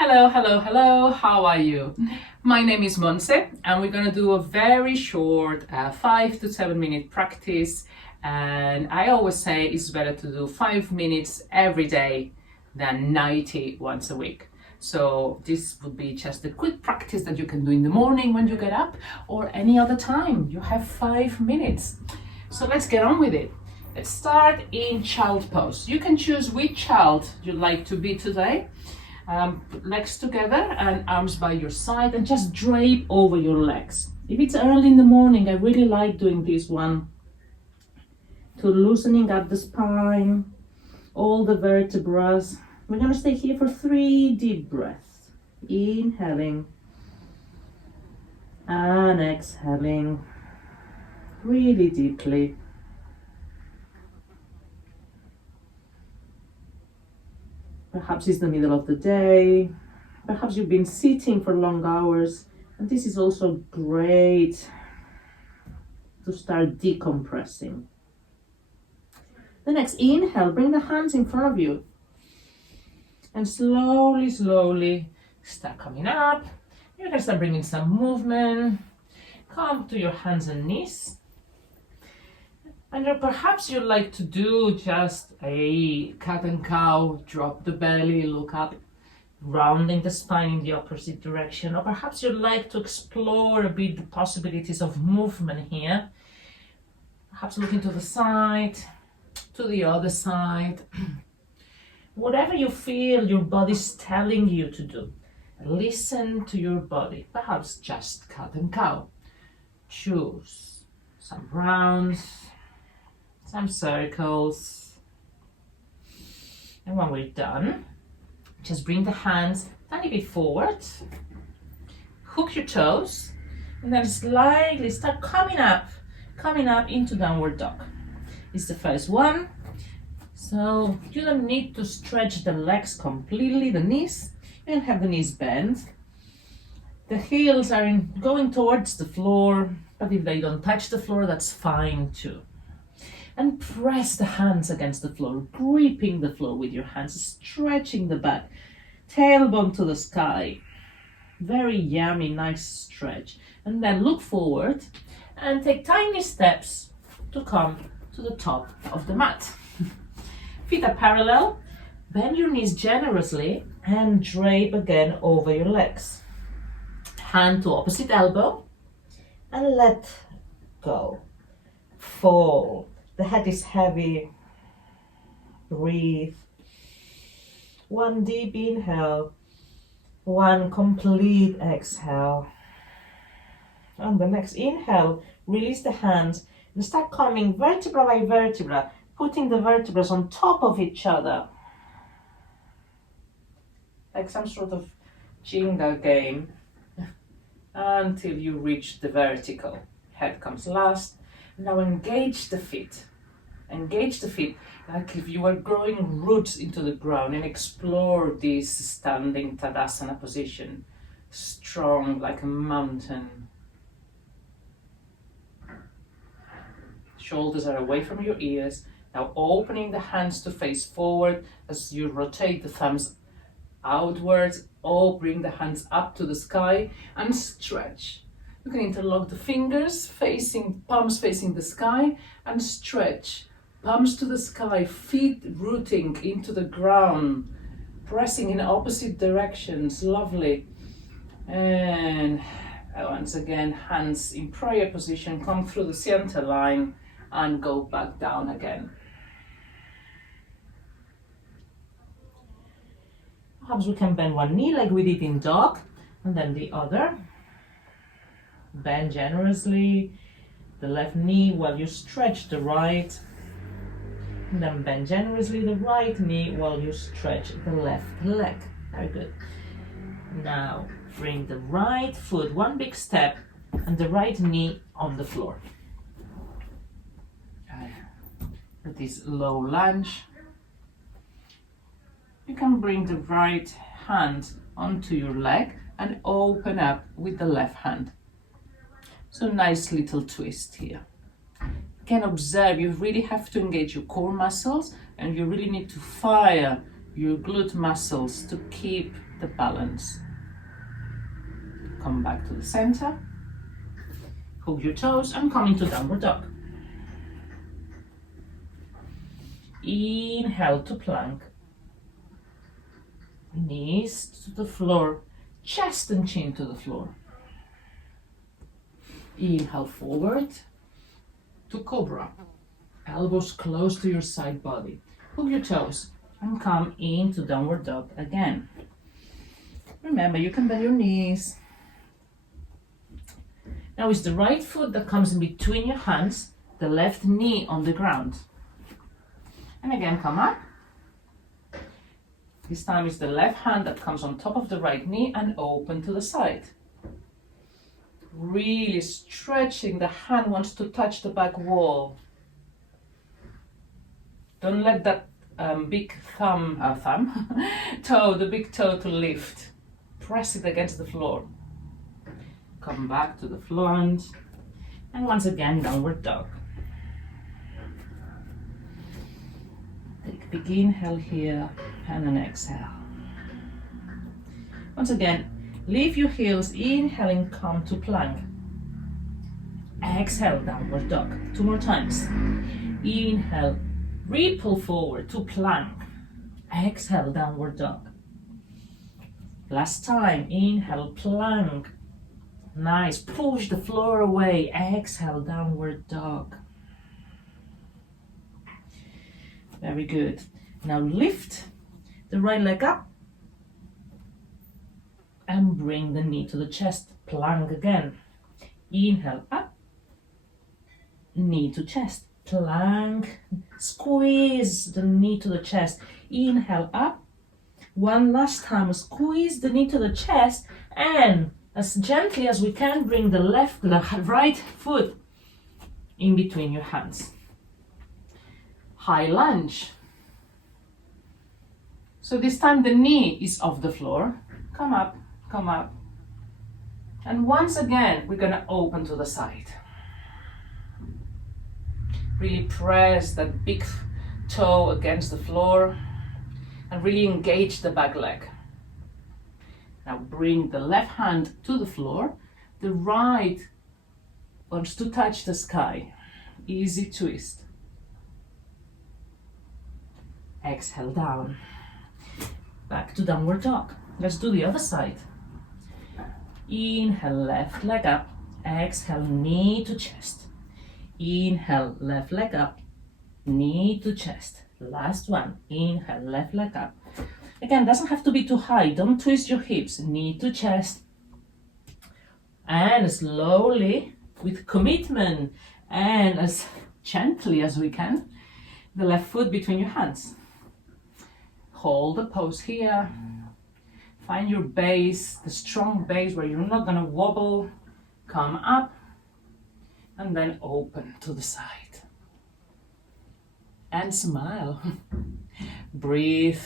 Hello, hello, hello, how are you? My name is Montse and we're gonna do a very short 5 to 7 minute practice, and I always say it's better to do 5 minutes every day than 90 once a week. So this would be just a quick practice that you can do in the morning when you get up or any other time. You have 5 minutes. So let's get on with it. Let's start in child pose. You can choose which child you'd like to be today. Legs together and arms by your side, and just drape over your legs. If it's early in the morning, I really like doing this one to loosening up the spine, all the vertebrae. We're going to stay here for 3 deep breaths. Inhaling and exhaling really deeply. Perhaps it's the middle of the day, perhaps you've been sitting for long hours, and this is also great to start decompressing. The next inhale, bring the hands in front of you, and slowly start coming up. You can start bringing some movement. Come to your hands and knees. And perhaps you'd like to do just a cat and cow, drop the belly, look up, rounding the spine in the opposite direction. Or perhaps you'd like to explore a bit the possibilities of movement here. Perhaps looking to the side, to the other side. Whatever you feel your body's telling you to do. Listen to your body. Perhaps just cat and cow. Choose some rounds, some circles, and when we're done, just bring the hands a tiny bit forward, hook your toes, and then slightly start coming up into downward dog. It's the first one, so you don't need to stretch the legs completely, the knees. You can have the knees bent. The heels are going towards the floor, but if they don't touch the floor, that's fine too. And press the hands against the floor, gripping the floor with your hands, stretching the back, tailbone to the sky. Very yummy, nice stretch. And then look forward and take tiny steps to come to the top of the mat. Feet are parallel, bend your knees generously and drape again over your legs. Hand to opposite elbow and let go. Fall. The head is heavy. Breathe. 1 deep inhale, 1 complete exhale. On the next inhale, release the hands and start coming vertebra by vertebra, putting the vertebrae on top of each other. Like some sort of Jenga game until you reach the vertical. Head comes last. Now engage the feet. Engage the feet like if you were growing roots into the ground, and explore this standing Tadasana position. Strong like a mountain. Shoulders are away from your ears. Now opening the hands to face forward as you rotate the thumbs outwards, or bring the hands up to the sky and stretch. You can interlock the fingers, palms facing the sky, and stretch. Palms to the sky, feet rooting into the ground, pressing in opposite directions, lovely. And once again, hands in prayer position, come through the center line and go back down again. Perhaps we can bend one knee like we did in dog, and then the other. Bend generously the left knee while you stretch the right. And then bend generously the right knee while you stretch the left leg. Very good. Now bring the right foot, 1 big step, and the right knee on the floor. At this low lunge, you can bring the right hand onto your leg and open up with the left hand. So nice little twist here. You can observe, you really have to engage your core muscles, and you really need to fire your glute muscles to keep the balance. Come back to the center, hug your toes and come into downward dog. Inhale to plank, knees to the floor, chest and chin to the floor. Inhale forward to cobra, elbows close to your side body. Hug your toes and come into downward dog again. Remember, you can bend your knees. Now it's the right foot that comes in between your hands, the left knee on the ground. And again, come up. This time it's the left hand that comes on top of the right knee and open to the side. Really stretching, the hand wants to touch the back wall. Don't let that big toe, the big toe to lift. Press it against the floor. Come back to the front. And once again, downward dog. Take a big inhale here and an exhale. Once again, lift your heels, inhaling, come to plank. Exhale, downward dog. 2 more times. Inhale, ripple forward to plank. Exhale, downward dog. Last time, inhale, plank. Nice, push the floor away. Exhale, downward dog. Very good. Now lift the right leg up and bring the knee to the chest. Plank again. Inhale up, knee to chest. Plank, squeeze the knee to the chest. Inhale up. One last time, squeeze the knee to the chest and as gently as we can bring the right foot in between your hands. High lunge. So this time the knee is off the floor. Come up, come up. And once again, we're gonna open to the side. Really press that big toe against the floor and really engage the back leg. Now bring the left hand to the floor. The right wants to touch the sky. Easy twist. Exhale down. Back to downward dog. Let's do the other side. Inhale, left leg up. Exhale, knee to chest. Inhale, left leg up. Knee to chest. Last one. Inhale, left leg up. Again, doesn't have to be too high. Don't twist your hips. Knee to chest. And slowly, with commitment, and as gently as we can, the left foot between your hands. Hold the pose here. Find your base, the strong base where you're not gonna wobble. Come up, and then open to the side. And smile. Breathe.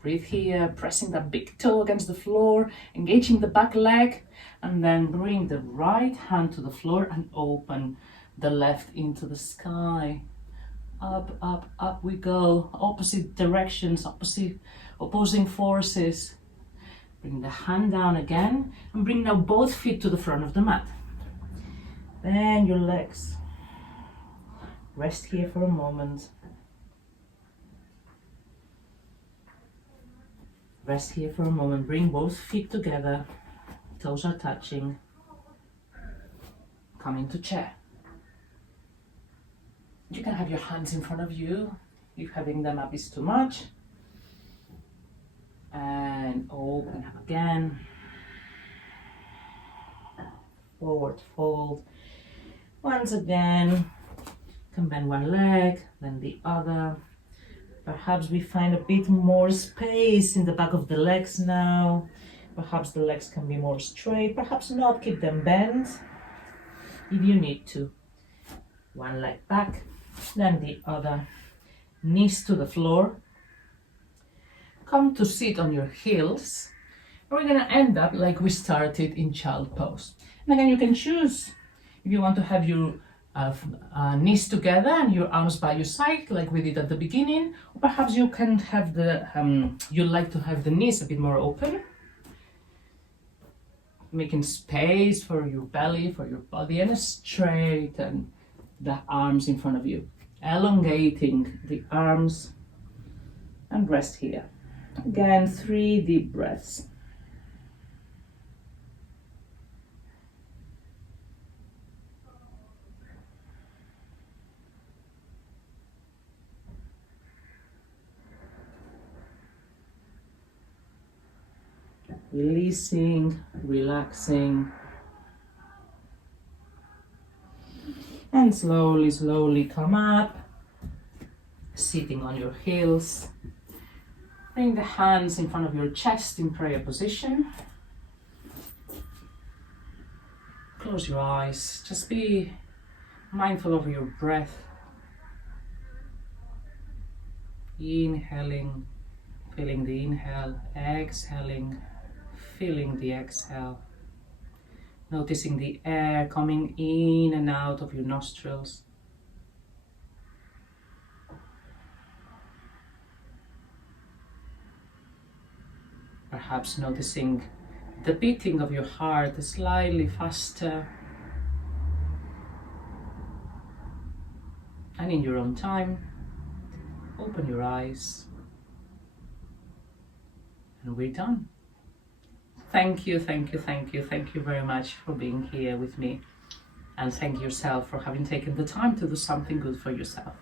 Breathe here, pressing that big toe against the floor, engaging the back leg, and then bring the right hand to the floor and open the left into the sky. Up, up, up we go. Opposite directions, opposing forces. Bring the hand down again, and bring now both feet to the front of the mat. Bend your legs. Rest here for a moment. Rest here for a moment. Bring both feet together. Toes are touching. Come into chair. You can have your hands in front of you if having them up is too much. And open up again. Forward fold. Once again, you can bend one leg, then the other. Perhaps we find a bit more space in the back of the legs now. Perhaps the legs can be more straight, perhaps not. Keep them bent if you need to. One leg back, then the other. Knees to the floor. Come to sit on your heels. And we're gonna end up like we started in child pose. And again, you can choose if you want to have your knees together and your arms by your side, like we did at the beginning. Or perhaps you can have the you like to have the knees a bit more open, making space for your belly, for your body, and straighten the arms in front of you, elongating the arms, and rest here. Again, 3 deep breaths. Releasing, relaxing, and slowly, slowly come up, sitting on your heels. Bring the hands in front of your chest in prayer position. Close your eyes, just be mindful of your breath. Inhaling, feeling the inhale, exhaling, feeling the exhale, noticing the air coming in and out of your nostrils. Perhaps noticing the beating of your heart slightly faster. And in your own time, open your eyes. And we're done. Thank you, thank you, thank you, thank you very much for being here with me. And thank yourself for having taken the time to do something good for yourself.